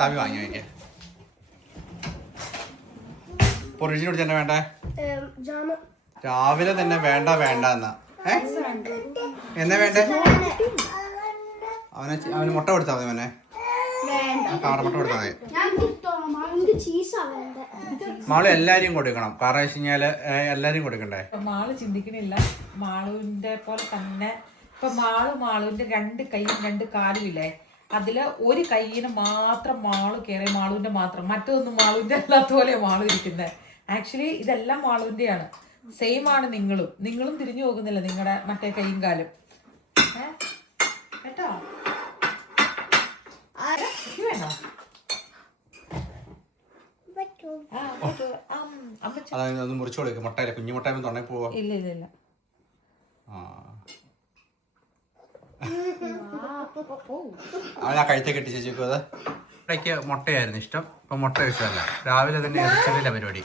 തവി വാങ്ങി വയ്ക്കേ. പൊറിജിനോട് തന്നെ വേണ്ടേ? രാവിലെ തന്നെ വേണ്ട വേണ്ട എന്നാ എന്നാ വേണ്ടേ? അവന് മുട്ട കൊടുത്താൽ മതി. മോനെ കാടമുട്ട കൊടുത്താൽ മതി. മാള് എല്ലാരും കൊടുക്കണം. കാരണം വെച്ച് കഴിഞ്ഞാല് എല്ലാരും കൊടുക്കണ്ടേ. മാള് ചിന്തിക്കണില്ല. മാളുവിന്റെ പോലെ തന്നെ ഇപ്പൊ മാളുവിന്റെ 2 കൈയും 2 കാലും ഇല്ലേ, അതില് ഒരു കൈയിന് മാത്രം മാള് കയറി, മാളുവിന്റെ മാത്രം, മറ്റൊന്നും മാളുവിന്റെ അല്ലാത്ത പോലെ മാളു ഇരിക്കുന്നത്. ആക്ച്വലി ഇതെല്ലാം മാളുവിന്റെയാണ്. സെയിം ആണ്. നിങ്ങളും തിരിഞ്ഞു പോകുന്നില്ല നിങ്ങളുടെ മറ്റേ കൈയും കാലും. കേട്ടോ വേണോ? അതായത് മുറിച്ചു കൊടുക്കും. മുട്ടയില്ല, കുഞ്ഞു മുട്ടയും തൊണ്ണേ പോവാ. ഇല്ല ഇല്ല ഇല്ല. അവൻ ആ കഴുത്തെ കെട്ടി ചേച്ചിക്കും. അത് ഇടയ്ക്ക് മുട്ടയായിരുന്നു ഇഷ്ടം. ഇപ്പൊ മുട്ട ഇഷ്ടമല്ല. രാവിലെ തന്നെ ഇറച്ചില്ല പരിപാടി.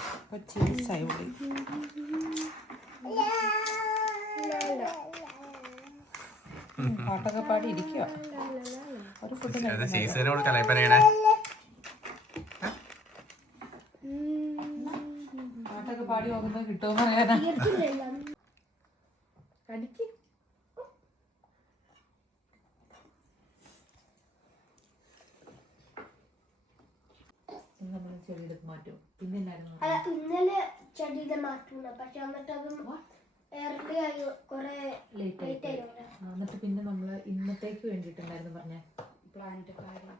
പാട്ടൊക്കെ പാടി ഇരിക്കുക. സീസണോട് കലപ്പനയുടെ പാട്ടൊക്കെ പാടി നോക്കുന്നത് കിട്ടുമെന്ന് പറയാനാ. നമ്മള് ചെടിയുടെ മാറ്റും. പിന്നെ ഇന്നലെ ചെടിയുടെ മാറ്റുന്ന പക്ഷെ എന്നിട്ട് എന്നിട്ട് പിന്നെ നമ്മള് ഇന്നത്തേക്ക് വേണ്ടിട്ടുണ്ടായിരുന്നു പറഞ്ഞ പ്ലാന്റ് കാര്യം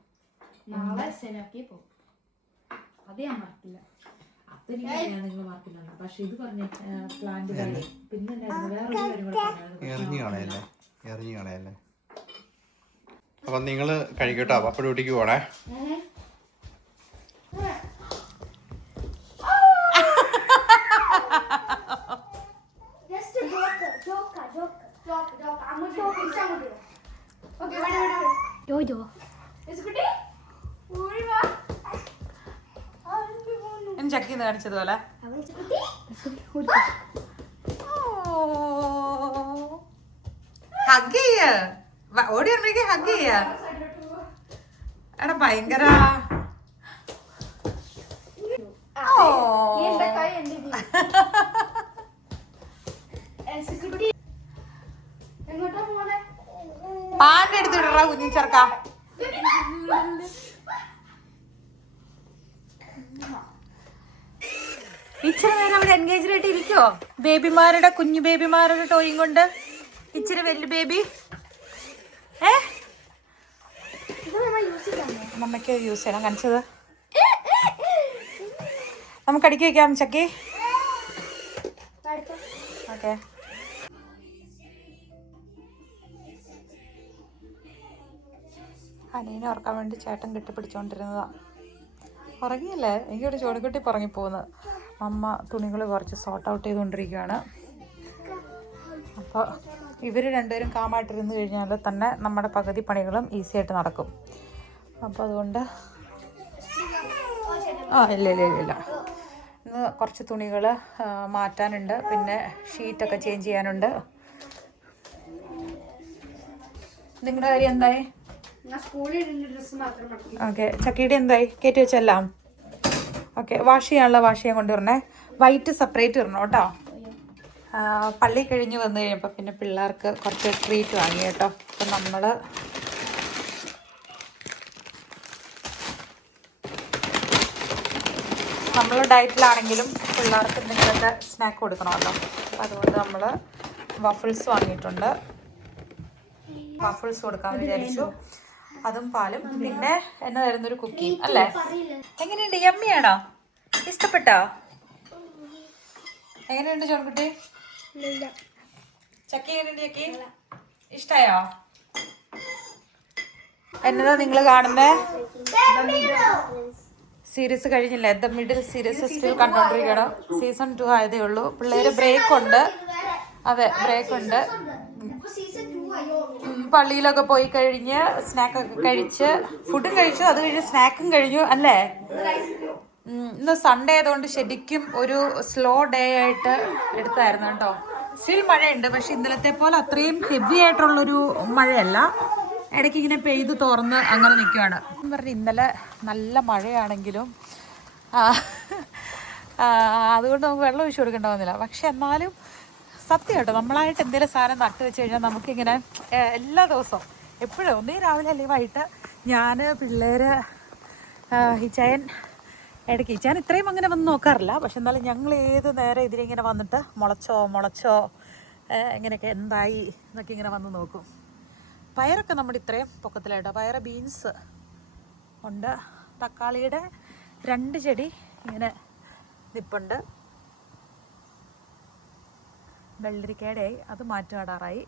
നാളെ ശരിയാക്കി പോകും. അത് ഞാൻ മാറ്റില്ല. നിങ്ങൾ മാറ്റില്ല. പക്ഷെ ഇത് പറഞ്ഞ പ്ലാന്റ് കാര്യം പിന്നെ വേറൊരു കാര്യം എറിഞ്ഞു കളയല്ലേ. അപ്പൊ നിങ്ങള് കഴിക്കട്ടോ. പപ്പ ഡ്യൂട്ടിക്ക് പോണേ. ചക്കിന്ന് കാണിച്ചതുപോലെ ഹഗ് ചെയ്യ. ഓടി വരുമ്പോഴേക്കും ഹഗ് ചെയ്യ. എടാ ഭയങ്കര പാൻ്റെ എടുത്തിട കുഞ്ഞി ചെറുക്ക. ഇച്ചിരി നേരം അവിടെ എൻഗേജ്ഡ് ആയിട്ട് ഇരിക്കുവോ? ബേബിമാരുടെ കുഞ്ഞു ബേബിമാരുടെ ടോയും കൊണ്ട്. ഇച്ചിരി വലിയ ബേബി നമ്മക്ക് യൂസ് ചെയ്യണം. കാണിച്ചത് നമുക്ക് അടുക്കി വെക്കാം ചക്കി. ഓക്കെ. അനീനെ ഉറക്കാൻ വേണ്ടി ചേട്ടൻ കെട്ടിപ്പിടിച്ചോണ്ടിരുന്നതാ. ഉറങ്ങിയില്ലേ? എനിക്കിവിടെ ചോടിക്കുട്ടി ഉറങ്ങിപ്പോകുന്നത്. അമ്മ തുണികൾ കുറച്ച് സോർട്ട് ഔട്ട് ചെയ്തുകൊണ്ടിരിക്കുകയാണ്. അപ്പോൾ ഇവർ രണ്ടുപേരും കാമായിട്ടിരുന്ന് കഴിഞ്ഞാൽ തന്നെ നമ്മുടെ പകുതി പണികളും ഈസി ആയിട്ട് നടക്കും. അപ്പോൾ അതുകൊണ്ട് ഇല്ല ഇന്ന് കുറച്ച് തുണികൾ മാറ്റാനുണ്ട്. പിന്നെ ഷീറ്റൊക്കെ ചേഞ്ച് ചെയ്യാനുണ്ട്. നിങ്ങളുടെ കാര്യം എന്തായി? ഓക്കെ. ചക്കിയുടെ എന്തായി? കയറ്റി വെച്ചെല്ലാം ഓക്കെ. വാഷ് ചെയ്യാൻ കൊണ്ടുവരണേ. വൈറ്റ് സെപ്പറേറ്റ് ഇടണം കേട്ടോ. പള്ളി കഴിഞ്ഞ് വന്നു കഴിയുമ്പോൾ പിന്നെ പിള്ളേർക്ക് കുറച്ച് ട്രീറ്റ് വാങ്ങി കേട്ടോ. അപ്പം നമ്മൾ ഡയറ്റിലാണെങ്കിലും പിള്ളേർക്ക് എന്തെങ്കിലുമൊക്കെ സ്നാക്ക് കൊടുക്കണമല്ലോ. അപ്പം അതുകൊണ്ട് നമ്മൾ വഫിൾസ് വാങ്ങിയിട്ടുണ്ട്. വഫിൾസ് കൊടുക്കാമെന്ന് വിചാരിച്ചു. അതും പാലും പിന്നെ എന്നതായിരുന്നൊരു കുക്കിയും അല്ലേ? എങ്ങനെയുണ്ട്? യമ്മിയാണോ? ഇഷ്ടപ്പെട്ടോ? എങ്ങനെയുണ്ട് ചോൺകുട്ടി? ചക്കി എങ്ങനെയുണ്ട്? ചക്കി ഇഷ്ടായോ? എന്നതാ നിങ്ങൾ കാണുന്നേ? സീരീസ് കഴിഞ്ഞില്ലേ? ദ മിഡിൽ സീരീസ് സ്റ്റിൽ കണ്ടോണ്ടിരിക്കണം. സീസൺ 2 ആയതേ ഉള്ളൂ. പിള്ളേര് ബ്രേക്ക് ഉണ്ട്. അതെ, ബ്രേക്ക് ഉണ്ട്. പള്ളിയിലൊക്കെ പോയി കഴിഞ്ഞ് സ്നാക്കൊക്കെ കഴിച്ച് ഫുഡും കഴിച്ചു. അത് കഴിഞ്ഞ് സ്നാക്കും കഴിഞ്ഞു അല്ലേ? ഇന്ന് സൺഡേ ആയതുകൊണ്ട് ശരിക്കും ഒരു സ്ലോ ഡേ ആയിട്ട് എടുത്തായിരുന്നു കേട്ടോ. സ്റ്റിൽ മഴയുണ്ട്. പക്ഷെ ഇന്നലത്തെ പോലെ അത്രയും ഹെവി ആയിട്ടുള്ളൊരു മഴയല്ല. ഇടയ്ക്ക് ഇങ്ങനെ പെയ്ത് തുറന്ന് അങ്ങനെ നിൽക്കുകയാണ്. പറഞ്ഞ് ഇന്നലെ നല്ല മഴയാണെങ്കിലും അതുകൊണ്ട് നമുക്ക് വെള്ളം ഒഴിച്ചു കൊടുക്കേണ്ട വന്നില്ല. പക്ഷെ എന്നാലും സത്യം കേട്ടോ, നമ്മളായിട്ട് എന്തെങ്കിലും സാധനം നട്ട് വെച്ച് കഴിഞ്ഞാൽ നമുക്കിങ്ങനെ എല്ലാ ദിവസവും എപ്പോഴും ഒന്നേ രാവിലെ അല്ലെങ്കിൽ വൈകിട്ട് ഞാൻ പിള്ളേർ ഹിച്ചായൻ ഇടയ്ക്ക് ഹിച്ചാൻ ഇത്രയും അങ്ങനെ വന്ന് നോക്കാറില്ല. പക്ഷെ എന്നാലും ഞങ്ങൾ ഏത് നേരം ഇതിലിങ്ങനെ വന്നിട്ട് മുളച്ചോ ഇങ്ങനെയൊക്കെ എന്തായി എന്നൊക്കെ ഇങ്ങനെ വന്ന് നോക്കും. പയറൊക്കെ നമ്മുടെ ഇത്രയും പൊക്കത്തിലായിട്ടോ. പയറ് ബീൻസ് ഉണ്ട്. തക്കാളിയുടെ 2 ചെടി ഇങ്ങനെ നിപ്പുണ്ട്. വെള്ളരിക്കയുടെ അത് മാറ്റുപാടാറായി.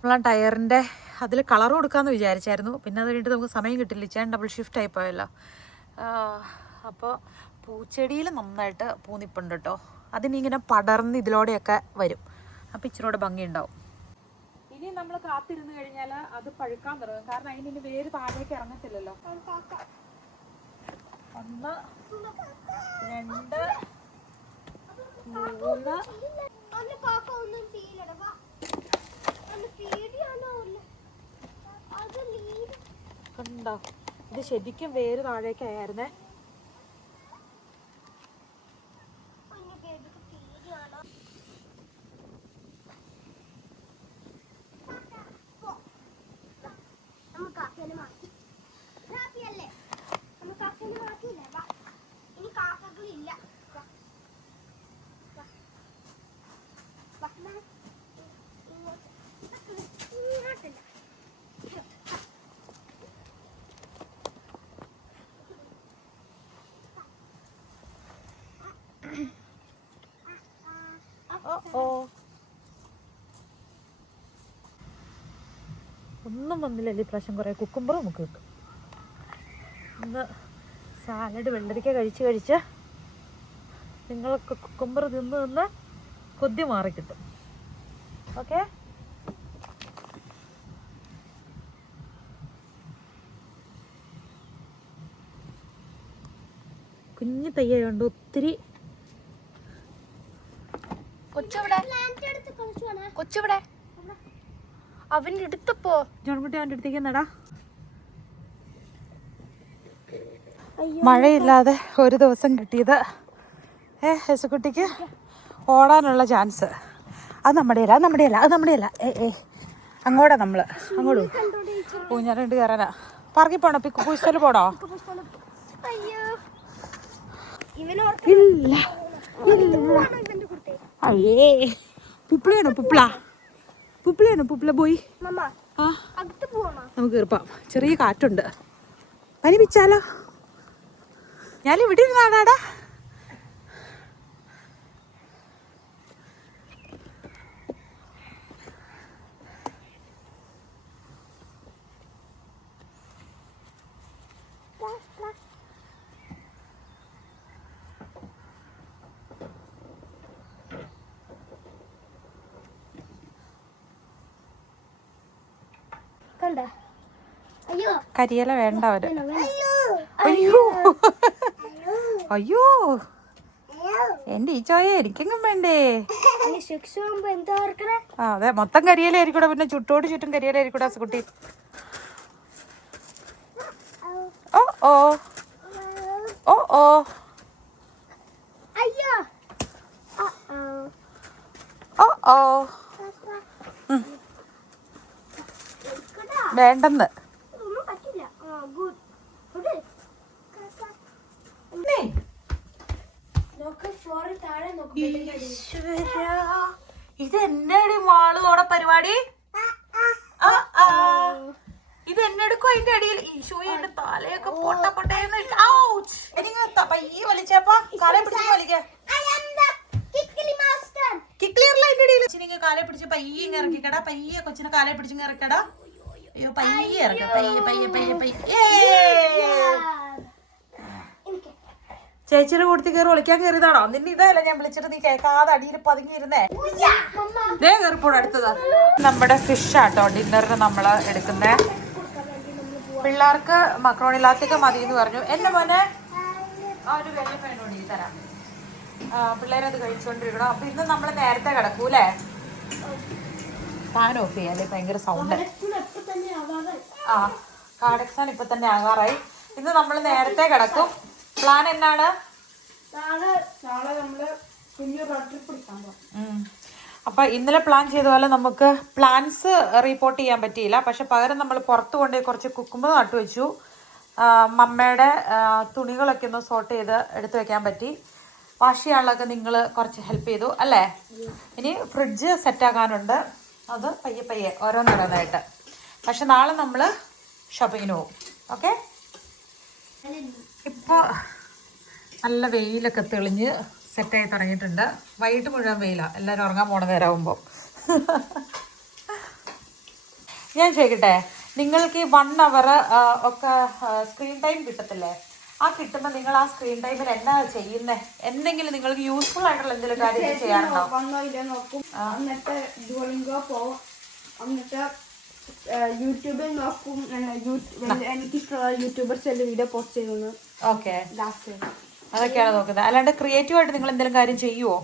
നമ്മളാ ടയറിൻ്റെ അതിൽ കളർ കൊടുക്കാമെന്ന് വിചാരിച്ചായിരുന്നു. പിന്നെ അത് കഴിഞ്ഞിട്ട് നമുക്ക് സമയം കിട്ടില്ല. ചെയ്യാൻ ഡബിൾ ഷിഫ്റ്റ് ആയിപ്പോയല്ലോ. അപ്പോൾ പൂച്ചെടിയിൽ നന്നായിട്ട് പൂനിപ്പുണ്ട് കേട്ടോ. അതിനിങ്ങനെ പടർന്ന് ഇതിലൂടെയൊക്കെ വരും. അപ്പം ഇച്ചിരൂടെ ഭംഗിയുണ്ടാവും. ഇനി നമ്മൾ കാത്തിരുന്ന് കഴിഞ്ഞാൽ അത് പഴുക്കാൻ തുടങ്ങും. കാരണം അതിന് വേര് താഴേക്ക് ഇറങ്ങത്തില്ലല്ലോ. 1 2 3 കണ്ടോ, ഇത് ശരിക്കും വേര് താഴേക്കായിരുന്നേ. ഒന്നും വന്നില്ലല്ലോ ഇപ്രാവശ്യം. കുറേ കുക്കുംബർ നമുക്ക് കിട്ടും. ഇന്ന് സാലഡ് വെള്ളരിക്ക കഴിച്ച് നിങ്ങളൊക്കെ കുക്കുംബർ തിന്ന് കൊതി മാറിക്കിട്ടും. ഓക്കെ, കുഞ്ഞു തയ്യായോണ്ട് ഒത്തിരി. കൊച്ചുവിടെ അവൻ്റെ അടുത്തപ്പോ ജോൺകുട്ടി അവൻ്റെ അടുത്തേക്ക് നടാ. മഴയില്ലാതെ ഒരു ദിവസം കിട്ടിയത് ഹെസക്കുട്ടിക്ക് ഓടാനുള്ള ചാൻസ്. അത് നമ്മുടെ അല്ല. അങ്ങോട്ടാ നമ്മള് അങ്ങോട്ട് ഊഞ്ഞാലുണ്ട് കയറാനാ. പാർക്കിൽ പോണോ? പൂസ്ഥല് പോണോ? ഇല്ല അയ്യേ, പുപ്പിളിയാണോ? പുപ്പിള പോയി. നമുക്ക് കീർപ്പാം. ചെറിയ കാറ്റുണ്ട്. പനി പിച്ചാലോ? ഞാൻ ഇവിടെ ഇരുന്നാടാ. കരിയില വേണ്ട അവര്. അയ്യോ എന്റെ ഈച്ചോയെ എനിക്കെങ്ങും വേണ്ടേ. അതെ, മൊത്തം കരിയില ആയിരിക്കൂടെ. പിന്നെ ചുട്ടോട് ചുറ്റും കരിയില ആയിരിക്കൂടെ കുട്ടി. വേണ്ടെന്ന് ഇത് എന്നടി മാള് ഓടെ പരിപാടി. ഇത് എന്നെടുക്കും അതിന്റെ അടിയിൽ. ഈശോയെ എന്റെ തലയൊക്കെ പൊട്ടപ്പൊട്ടേന്ന്. പയ്യെ വലിച്ചപ്പോ കാലെ പിടിച്ച് വലിക്ക. കിക്ലിയറില്ല അതിന്റെ അടിയിൽ. കൊച്ചിനെ കാലെ പിടിച്ച് പയ്യെ ഇറക്കിക്കടാ. പയ്യെ കൊച്ചിനെ കാലെ പിടിച്ച് ഇറക്കടാ. അയ്യോ പയ്യെ ഇറക്ക. പയ്യെ. ചേച്ചിയുടെ കൂട്ടത്തിൽ കയറി ഒളിക്കാൻ കയറിയതാണോ? നിന്നെ ഇതല്ല ഞാൻ വിളിച്ചിട്ട് നീ കേൾക്കാതെ അടിയിൽ പതുങ്ങിയിരുന്നേ. ദേ കയറിപ്പോടെ അടുത്തതാ. നമ്മുടെ ഫിഷ് ആട്ടോ ഡിന്നറിന് നമ്മൾ എടുക്കുന്നേ. പിള്ളേർക്ക് മക്രോണി ലാത്തിക്ക മതി എന്ന് പറഞ്ഞു. എന്റെ മോനെ ഒരു വെള്ള പേനോട് തരാം. പിള്ളേരത് കഴിച്ചുകൊണ്ടിരിക്കണം. അപ്പൊ ഇന്ന് നമ്മൾ നേരത്തെ കിടക്കൂലേ? ഫാൻ ഓഫ് ചെയ്യാല്ലേ, ഭയങ്കര സൗണ്ട്. ആ കാർഡ് ഇപ്പൊ തന്നെ ആകാറായി. ഇന്ന് നമ്മൾ നേരത്തെ കിടക്കും. പ്ലാൻ എന്നാണ്? അപ്പൊ ഇന്നലെ പ്ലാൻ ചെയ്ത പോലെ നമുക്ക് പ്ലാൻസ് റിപ്പോർട്ട് ചെയ്യാൻ പറ്റിയില്ല. പക്ഷെ പകരം നമ്മൾ പുറത്ത് കൊണ്ടുപോയി കുറച്ച് കുക്കുമ്പർ നട്ടുവെച്ചു. മമ്മയുടെ തുണികളൊക്കെ ഒന്ന് സോർട്ട് ചെയ്ത് എടുത്തു വെക്കാൻ പറ്റി. വാഷ് ചെയ്യാനുള്ളതൊക്കെ നിങ്ങൾ കുറച്ച് ഹെൽപ്പ് ചെയ്തു അല്ലേ? ഇനി ഫ്രിഡ്ജ് സെറ്റാക്കാനുണ്ട്. അത് പയ്യെ പയ്യെ ഓരോന്നോരോന്നായിട്ട്. പക്ഷെ നാളെ നമ്മൾ ഷോപ്പിങ്ങിന് പോകും. ഓക്കെ. ഇപ്പോൾ നല്ല വെയിലൊക്കെ തെളിഞ്ഞ് സെറ്റായി തുടങ്ങിയിട്ടുണ്ട്. വൈകിട്ട് മുഴുവൻ വെയിലാണ്, എല്ലാവരും ഉറങ്ങാൻ പോണ നേരമാകുമ്പോൾ. ഞാൻ ചോദിക്കട്ടെ, നിങ്ങൾക്ക് ഈ 1 hour ഒക്കെ സ്ക്രീൻ ടൈം കിട്ടത്തില്ലേ? ആ കിട്ടുമ്പോൾ നിങ്ങൾ ആ സ്ക്രീൻ ടൈമിൽ എന്നാ ചെയ്യുന്നത്? എന്തെങ്കിലും നിങ്ങൾക്ക് യൂസ്ഫുൾ ആയിട്ടുള്ള എന്തെങ്കിലും കാര്യം ചെയ്യാറുണ്ടോ? എന്നിട്ട് ഡുവലിംഗോ പോവും, എന്നിട്ട് യൂട്യൂബിൽ നോക്കും. എനിക്കിഷ്ടമുള്ള യൂട്യൂബേഴ്സ് വീഡിയോ പോസ്റ്റ് ചെയ്യുന്നു. ഓക്കെ, അതൊക്കെയാണ് നോക്കുന്നത്. അല്ലാണ്ട് ക്രിയേറ്റീവ് ആയിട്ട് നിങ്ങൾ എന്തെങ്കിലും കാര്യം ചെയ്യുമോ?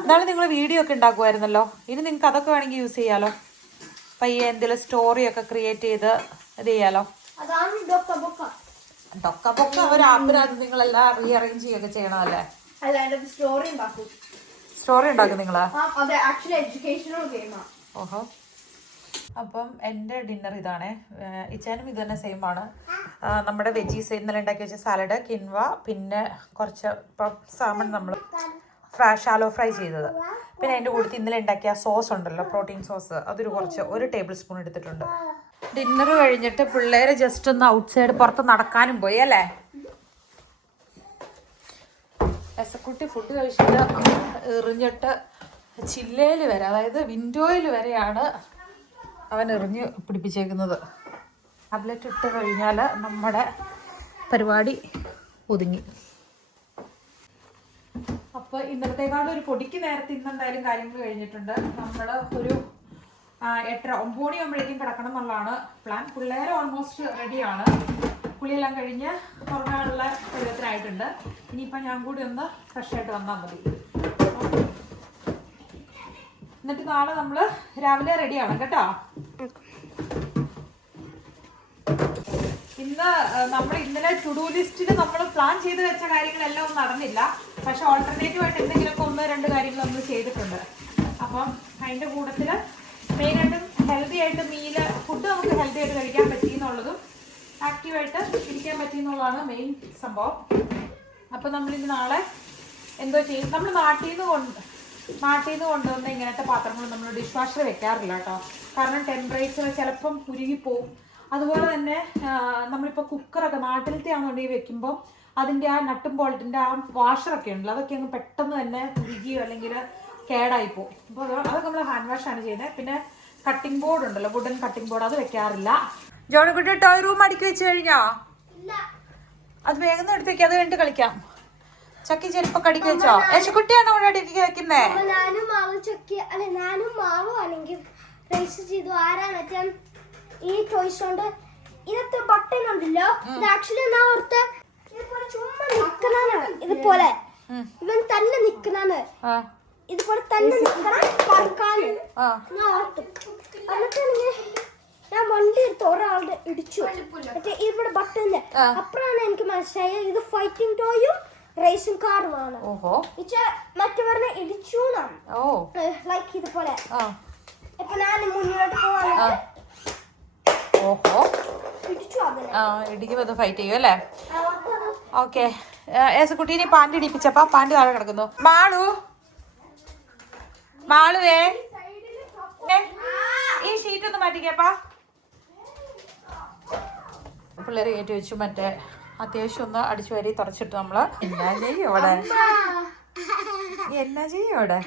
എന്നാലും നിങ്ങൾ വീഡിയോ ഒക്കെ ഉണ്ടാക്കുമായിരുന്നല്ലോ. ഇനി നിങ്ങൾക്ക് അതൊക്കെ വേണമെങ്കിൽ യൂസ് ചെയ്യാലോ. പയ്യെ എന്തെങ്കിലും സ്റ്റോറി ഒക്കെ ക്രിയേറ്റ് ചെയ്ത് ഇത് ചെയ്യാലോ. ഡൊക്ക ഒരു ആപ്പിനകത്ത് നിങ്ങളെല്ലാം റീഅറേഞ്ച് ചെയ്യൊക്കെ ചെയ്യണമല്ലേ? സ്റ്റോറി ഉണ്ടാക്കും നിങ്ങള്? ഓഹോ. അപ്പം എൻ്റെ ഡിന്നർ ഇതാണ്. ഇച്ചാനും ഇത് തന്നെ സെയിം ആണ്. നമ്മുടെ വെജീസ് ഇന്നലെ ഉണ്ടാക്കി വെച്ച സാലഡ്, കിൻവ, പിന്നെ കുറച്ച് സാമൺ നമ്മൾ ഷാലോ ഫ്രൈ ചെയ്തത്, പിന്നെ അതിൻ്റെ കൂട്ടത്തിൽ ഇന്നലെ ഉണ്ടാക്കിയ സോസ് ഉണ്ടല്ലോ, പ്രോട്ടീൻ സോസ്, അതൊരു കുറച്ച് 1 ടേബിൾ സ്പൂൺ എടുത്തിട്ടുണ്ട്. ഡിന്നർ കഴിഞ്ഞിട്ട് പിള്ളേര് ജസ്റ്റ് ഒന്ന് ഔട്ട് സൈഡ് പുറത്ത് നടക്കാനും പോയി അല്ലേ? എസക്കുട്ടി ഫുഡ് കഴിച്ചിട്ട് എറിഞ്ഞിട്ട് ചില്ലയിൽ വരെ, അതായത് വിൻഡോയിൽ വരെയാണ് അവൻ എറിഞ്ഞ് പിടിപ്പിച്ചേക്കുന്നത്. ടാബ്ലറ്റ് ഇട്ട് കഴിഞ്ഞാൽ നമ്മുടെ പരിപാടി ഒതുങ്ങി. അപ്പോൾ ഇന്നലത്തേക്കാളും ഒരു പൊടിക്ക് നേരത്തെ ഇന്നെന്തായാലും കാര്യങ്ങൾ കഴിഞ്ഞിട്ടുണ്ട്. നമ്മൾ ഒരു 8:30 9 മണിയാകുമ്പോഴേക്കും കിടക്കണം എന്നുള്ളതാണ് പ്ലാൻ. പിള്ളേർ ഓൾമോസ്റ്റ് റെഡിയാണ്. കുളിയെല്ലാം കഴിഞ്ഞ് ഉറങ്ങാനുള്ള പരുവത്തിനായിട്ടുണ്ട്. ഇനിയിപ്പോൾ ഞാൻ കൂടി ഒന്ന് ഫ്രഷായിട്ട് വന്നാൽ മതി. എന്നിട്ട് നാളെ നമ്മൾ രാവിലെ റെഡിയാണ് കേട്ടോ. ഇന്നലെ ടു ഡു ലിസ്റ്റിൽ നമ്മൾ പ്ലാൻ ചെയ്ത് വെച്ച കാര്യങ്ങളെല്ലാം ഒന്നും നടന്നില്ല. പക്ഷെ ഓൾട്ടർനേറ്റീവ് ആയിട്ട് എന്തെങ്കിലുമൊക്കെ 1-2 കാര്യങ്ങൾ നമ്മൾ ചെയ്തിട്ടുണ്ട്. അപ്പം അതിൻ്റെ കൂട്ടത്തിൽ മെയിനായിട്ടും ഹെൽത്തി ആയിട്ട് ഫുഡ് നമുക്ക് ഹെൽത്തി ആയിട്ട് കഴിക്കാൻ പറ്റിയെന്നുള്ളതും ആക്റ്റീവായിട്ട് ഇരിക്കാൻ പറ്റിയെന്നുള്ളതാണ് മെയിൻ സംഭവം. അപ്പം നമ്മളിന്ന് നാളെ എന്തോ ചെയ്യും. നമ്മൾ നാട്ടിൽ നിന്ന് കൊണ്ടുവന്ന ഇങ്ങനത്തെ പാത്രങ്ങൾ നമ്മൾ ഡിഷ് വാഷർ വെക്കാറില്ല കേട്ടോ. കാരണം ടെമ്പറേച്ചർ ചിലപ്പം ഉരുകിപ്പോവും. അതുപോലെ തന്നെ നമ്മളിപ്പോൾ കുക്കറൊക്കെ നാട്ടിലത്തെ ആണെന്നുണ്ടെങ്കിൽ വെക്കുമ്പോൾ അതിൻ്റെ ആ നട്ടും ബോൾട്ടിൻ്റെ ആ വാഷറൊക്കെ ഉണ്ടല്ലോ, അതൊക്കെ അങ്ങ് പെട്ടെന്ന് തന്നെ ഉരുകിയോ അല്ലെങ്കിൽ കേടായിപ്പോവും. അപ്പോൾ അതൊക്കെ നമ്മൾ ഹാൻഡ് വാഷാണ് ചെയ്യുന്നത്. പിന്നെ കട്ടിംഗ് ബോർഡ് ഉണ്ടല്ലോ, വുഡൻ കട്ടിംഗ് ബോർഡ്, അത് വെക്കാറില്ല. ജോണിക്കുട്ടി ടോയ് റൂം അടുക്കി വെച്ച് കഴിഞ്ഞോ? അത് വേഗം എടുത്ത് വെക്കാം, അത് കഴിഞ്ഞിട്ട് കളിക്കാം. ചക്കി ചെരുപ്പൊക്കെ അടുക്കി വെച്ചോ? യേശുക്കുട്ടിയാണോ ഇവിടെ അടുക്കി വെക്കുന്നേ? ഈ ചോയ്സ് കൊണ്ട് ഇതിനകത്ത് ബട്ടൺ ഉണ്ടല്ലോ, ഇത് ആക്ച്വലി ഞാൻ ഓർത്ത് ഇതുപോലെ ചുമ്മാ നിക്കണാണ്. ഇതുപോലെ ഇവൻ തന്നെ നിക്കണാണ്, ഇതുപോലെ തന്നെ നിക്കണം പറക്കാന് ഞാൻ ഓർത്തു. എന്നിട്ടാണെങ്കിൽ ഞാൻ വണ്ടി എടുത്ത് ഒരാളുടെ ഇടിച്ചു, മറ്റേ ഇവിടെ ബട്ടണില്. അപ്പഴാണ് എനിക്ക് മനസ്സിലായത് ഇത് ഫൈറ്റിംഗ് ടോയും റേസിംഗ് കാറുമാണ്. മറ്റവരെ ഇടിച്ചു എന്നാണ്, ലൈക്ക് ഇതുപോലെ. ഇപ്പൊ ഞാൻ മുന്നിലോട്ട് പോവാണ്, ഇടിക്കുമ്പോ ഫൈറ്റ് ചെയ്യും അല്ലേ? ഓക്കെ. കുട്ടീനെ പാൻറ് ഇടിപ്പിച്ചപ്പാ പാൻറ് താഴെ കിടക്കുന്നു. മാളുവേ ഈ ഷീറ്റ് ഒന്ന് മാറ്റിക്കേപ്പാ. പിള്ളേര് കയറ്റി വെച്ചു. മറ്റേ അത്യാവശ്യം ഒന്ന് അടിച്ചു വരി തുടച്ചിട്ട് നമ്മള് എന്നാ ചെയ്യും അവിടെ? എന്നാ ചെയ്യും അവിടെ?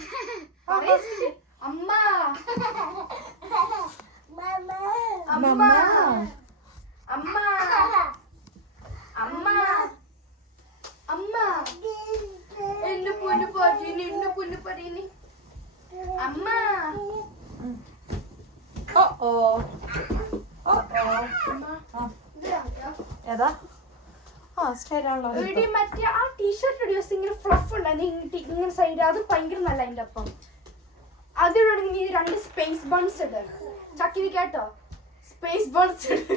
ഏതാ? മറ്റേ ആ ടീഷർട്ട് ഇങ്ങനെ ഫ്ലഫ് ഉണ്ടായിരുന്നു ഇങ്ങനെ സൈഡ്, അത് ഭയങ്കര നല്ല. അതിന്റെ അപ്പം അതിലൂടെ നീ 2 സ്പേസ് ബൺസ് ഇട്. ചക്കിരി കേട്ടോ, സ്പേസ് ബൺസ് ഇട്.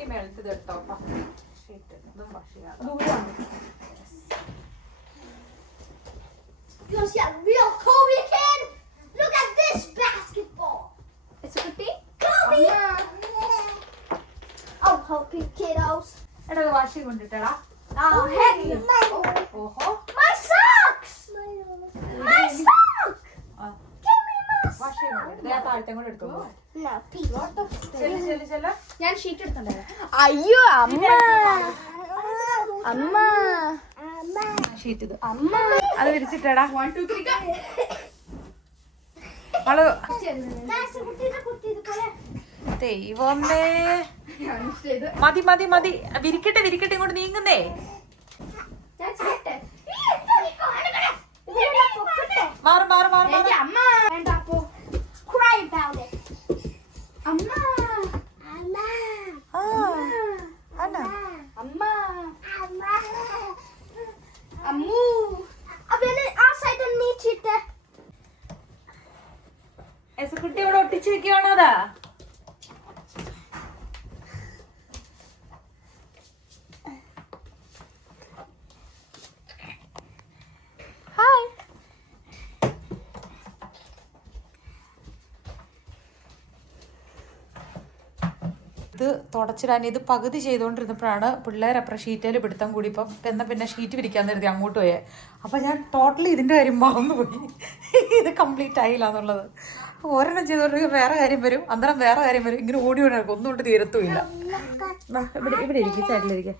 ഈ മേളത്തിൽ എടുത്തോ You want to see a real Kobe kid? Look at this basketball. It's a good Kobe. Oh, help you kiddos. എടാ വാശി കൊണ്ടിട്ടടാ. Oh, heck. ഓഹോ My socks. My socks. Give me my വാശി കൊണ്ടിട്ട് ഞാൻ താഴത്തെ കൂടെ എടുത്തോളൂ. No, peace. ചെല്ലു ചെല്ലു ചെല്ല. ഞാൻ ഷീറ്റ് എടുത്തിട്ടുണ്ടായിരുന്നു. അയ്യോ അമ്മ അമ്മ അമ്മ ഷീറ്റ് ഇത് അമ്മ അത് വിരിച്ചിട്ടടാ. 1 2 3 അവള് പോലെ ദൈവമേ മതി മതി മതി വിരിക്കട്ടെ വിരിക്കട്ടെ ഇങ്ങോട്ട് നീങ്ങുന്നേ. ഞാൻ ചെയ്യട്ടെ. ഇതിലെല്ലാം പൊക്കട്ടെ. മാറ് മാറ് മാറ് മാറ്. എന്റെ അമ്മ വേണ്ട അപ്പോ cry about it. അമ്മ അമ്മ ആ അല്ല അമ്മ അമ്മ അമ്മു അവനെ ആ സൈഡിൽ നീച്ചിട്ട് കുട്ടി ഇവിടെ ഒട്ടിച്ചു വെക്കുകയാണോ അതാ? ഹായ് ഇത് തുടച്ചിടാൻ ഇത് പകുതി ചെയ്തുകൊണ്ടിരുന്നപ്പോഴാണ് പിള്ളേരപ്പുറം ഷീറ്റേൽ പിടുത്തം കൂടി ഇപ്പം എന്നാൽ പിന്നെ ഷീറ്റ് വിരിക്കാൻ കരുതി അങ്ങോട്ട് പോയേ. അപ്പം ഞാൻ ടോട്ടലി ഇതിൻ്റെ കാര്യം മറന്നുപോയി. ഇത് കംപ്ലീറ്റ് ആയില്ല എന്നുള്ളത്. ഒരെണ്ണം ചെയ്തുകൊണ്ടെങ്കിൽ വേറെ കാര്യം വരും, അന്നേരം വേറെ കാര്യം വരും. ഇങ്ങനെ ഓടി ഓടി നടക്കും, ഒന്നും കൊണ്ട് തീരത്തുമില്ല. ഇവിടെ ഇവിടെ ഇരിക്കും, സൈഡിലിരിക്കും.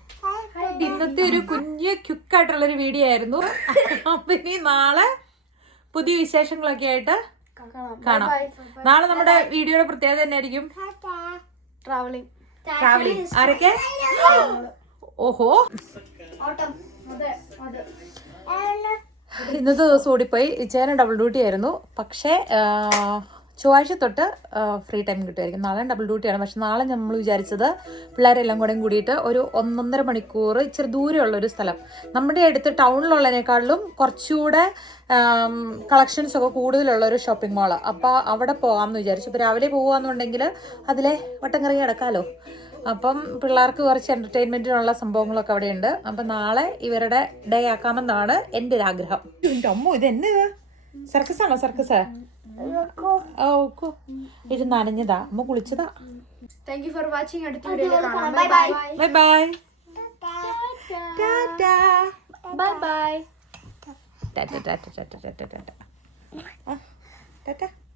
ഇന്നത്തെ ഒരു കുഞ്ഞ് ക്വിക്കായിട്ടുള്ളൊരു വീഡിയോ ആയിരുന്നു. അപ്പം ഇനി നാളെ പുതിയ വിശേഷങ്ങളൊക്കെ ആയിട്ട് കാണാം. നാളെ നമ്മുടെ വീഡിയോയുടെ പ്രത്യേകത തന്നെ ആയിരിക്കും ട്രാവലിംഗ്. ആരൊക്കെ? ഓഹോ, ഇന്നത്തെ ദിവസം ഓടിപ്പോയി. ഇച്ചേനെ ഡബിൾ ഡ്യൂട്ടി ആയിരുന്നു. പക്ഷേ ചൊവ്വാഴ്ച തൊട്ട് ഫ്രീ ടൈം കിട്ടുമായിരിക്കും. നാളെ ഡബിൾ ഡ്യൂട്ടിയാണ്. പക്ഷെ നാളെ നമ്മൾ വിചാരിച്ചത് പിള്ളേരെല്ലാം കൂടെയും കൂടിയിട്ട് ഒരു 1.5 മണിക്കൂർ ഇച്ചിരി ദൂരമുള്ളൊരു സ്ഥലം, നമ്മുടെ അടുത്ത് ടൗണിലുള്ളതിനേക്കാളും കുറച്ചുകൂടെ കളക്ഷൻസ് ഒക്കെ കൂടുതലുള്ള ഒരു ഷോപ്പിംഗ് മാള്. അപ്പോൾ അവിടെ പോകാമെന്ന് വിചാരിച്ചു. അപ്പോൾ രാവിലെ പോകുകയെന്നുണ്ടെങ്കിൽ അതിലെ വട്ടം കറങ്ങി കിടക്കാമല്ലോ. അപ്പം പിള്ളേർക്ക് കുറച്ച് എൻ്റർടൈൻമെൻറ്റിനുള്ള സംഭവങ്ങളൊക്കെ അവിടെയുണ്ട്. അപ്പം നാളെ ഇവരുടെ ഡേ ആക്കാമെന്നാണ് എൻ്റെ ഒരു ആഗ്രഹം. എൻ്റെ അമ്മോ, ഇത് എന്നെ സർക്കസാണോ? സർക്കസ് ഓക്കോ, ഇത് നനഞ്ഞതാ, അമ്മ കുളിച്ചതാ. Thank you for watching. അടുത്ത വീഡിയോയിൽ കാണാം. Bye bye bye bye bye bye tata tata tata tata tata Tata.